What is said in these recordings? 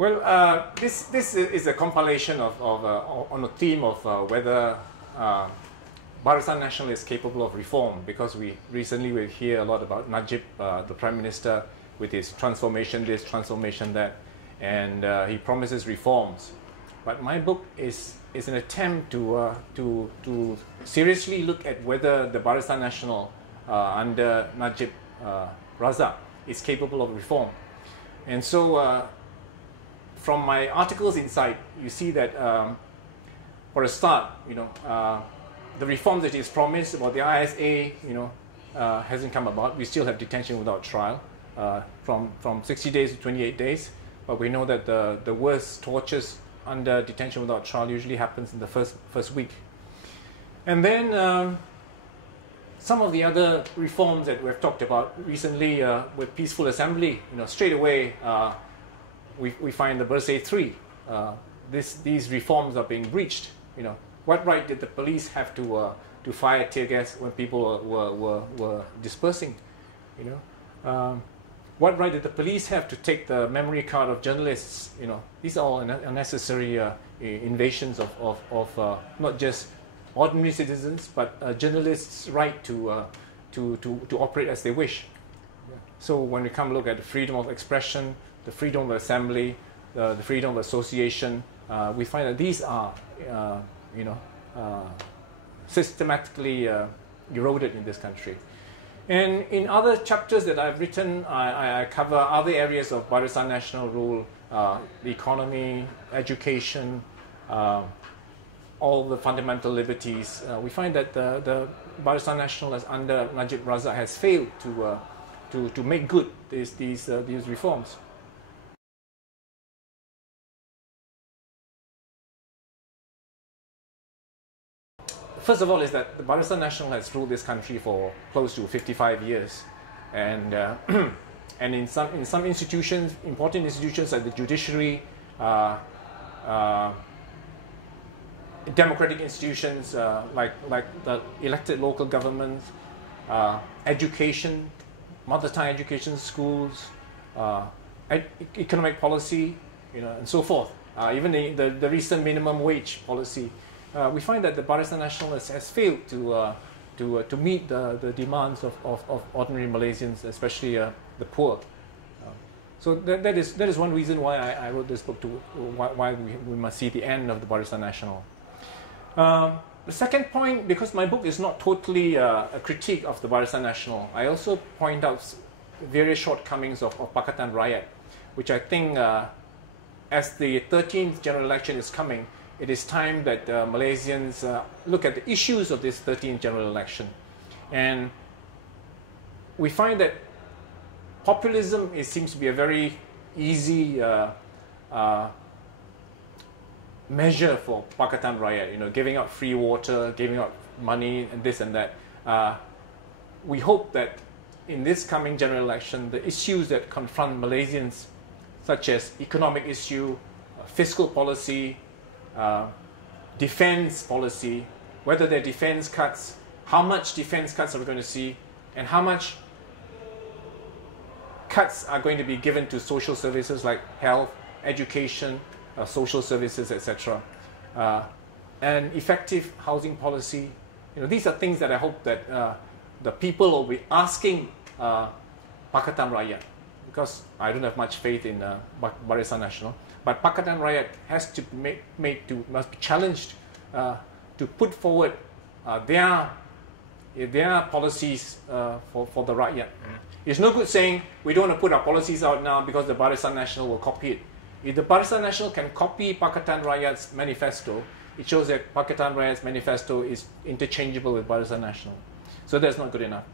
Well, this is a compilation on a theme of whether Barisan Nasional is capable of reform, because we hear a lot about Najib, the Prime Minister, with his transformation this, transformation that, and he promises reforms. But my book is an attempt to seriously look at whether the Barisan Nasional under Najib Razak is capable of reform. And so from my articles inside, you see that for a start, the reforms that is promised about the ISA, hasn't come about. We still have detention without trial from 60 days to 28 days. But we know that the worst tortures under detention without trial usually happens in the first week. And then some of the other reforms that we've talked about recently with peaceful assembly, straight away we find the Bersih 3. These reforms are being breached. What right did the police have to fire tear gas when people were dispersing? What right did the police have to take the memory card of journalists? These are all unnecessary invasions of not just ordinary citizens, but journalists' right to operate as they wish. So when we come look at the freedom of expression, the freedom of assembly, the freedom of association, we find that these are systematically eroded in this country. And in other chapters that I've written, I cover other areas of Barisan Nasional rule, the economy, education, all the fundamental liberties. We find that the Barisan Nasional as under Najib Razak has failed to make good these reforms. First of all, is that the Barisan Nasional has ruled this country for close to 55 years, and and in some institutions, important institutions like the judiciary, democratic institutions like the elected local governments, education, mother tongue education, schools, economic policy, and so forth. Even the recent minimum wage policy. We find that the Barisan Nasional has failed to meet the demands of ordinary Malaysians, especially the poor. So that is one reason why I wrote this book, why we must see the end of the Barisan Nasional. The second point, because my book is not totally a critique of the Barisan Nasional, I also point out various shortcomings of Pakatan Rakyat, which I think as the 13th general election is coming, it is time that Malaysians look at the issues of this 13th general election. And we find that populism seems to be a very easy measure for Pakatan Rakyat, giving out free water, giving out money, and this and that. We hope that in this coming general election, the issues that confront Malaysians, such as economic issue, fiscal policy, defense policy, whether there are defense cuts, how much defense cuts are we going to see, and how much cuts are going to be given to social services like health, education, social services, etc. And effective housing policy. These are things that I hope that the people will be asking Pakatan Rakyat, because I don't have much faith in Barisan Nasional. But Pakatan Rakyat has to must be challenged to put forward their policies for the Rakyat. It's no good saying we don't want to put our policies out now because the Barisan Nasional will copy it. If the Barisan Nasional can copy Pakatan Rakyat's manifesto, it shows that Pakatan Rakyat's manifesto is interchangeable with Barisan Nasional. So that's not good enough.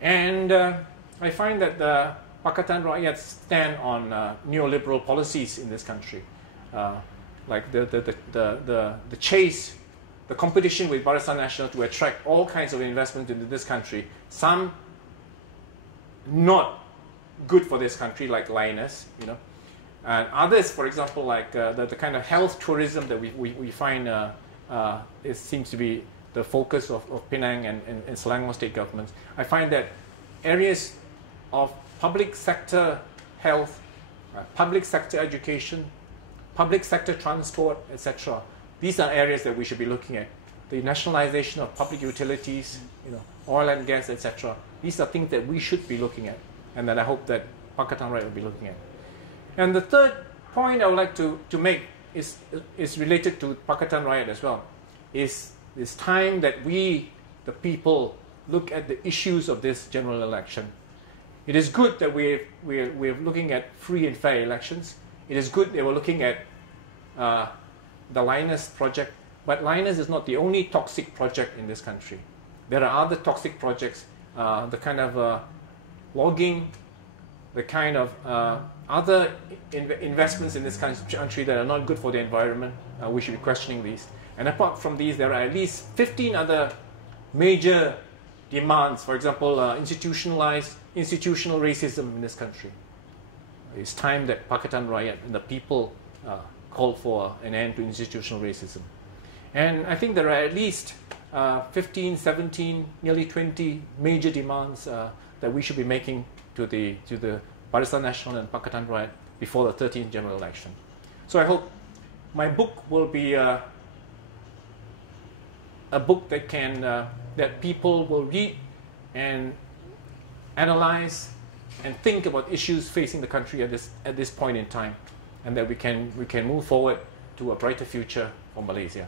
And I find that the Pakatan Rakyat stand on neoliberal policies in this country, like the chase, the competition with Barisan Nasional to attract all kinds of investment into this country. Some not good for this country, like lioness, and others, for example, like the kind of health tourism that we find it seems to be the focus of Penang and Selangor state governments. I find that areas of public sector health, public sector education, public sector transport, etc. These are areas that we should be looking at. The nationalization of public utilities, oil and gas, etc. These are things that we should be looking at, and that I hope that Pakatan Rakyat will be looking at. And the third point I would like to make is related to Pakatan Rakyat as well. It's time that we, the people, look at the issues of this general election. It is good that we're looking at free and fair elections. It is good that we're looking at the Linus project, but Linus is not the only toxic project in this country. There are other toxic projects, the kind of logging, the kind of other investments in this country that are not good for the environment. We should be questioning these. And apart from these, there are at least 15 other major demands. For example, institutional racism in this country. It's time that Pakatan Rakyat and the people call for an end to institutional racism. And I think there are at least 15, 17, nearly 20 major demands that we should be making to the Barisan Nasional and Pakatan Rakyat before the 13th general election. So I hope my book will be a book that that people will read and analyze and think about issues facing the country at this point in time, and that we can move forward to a brighter future for Malaysia.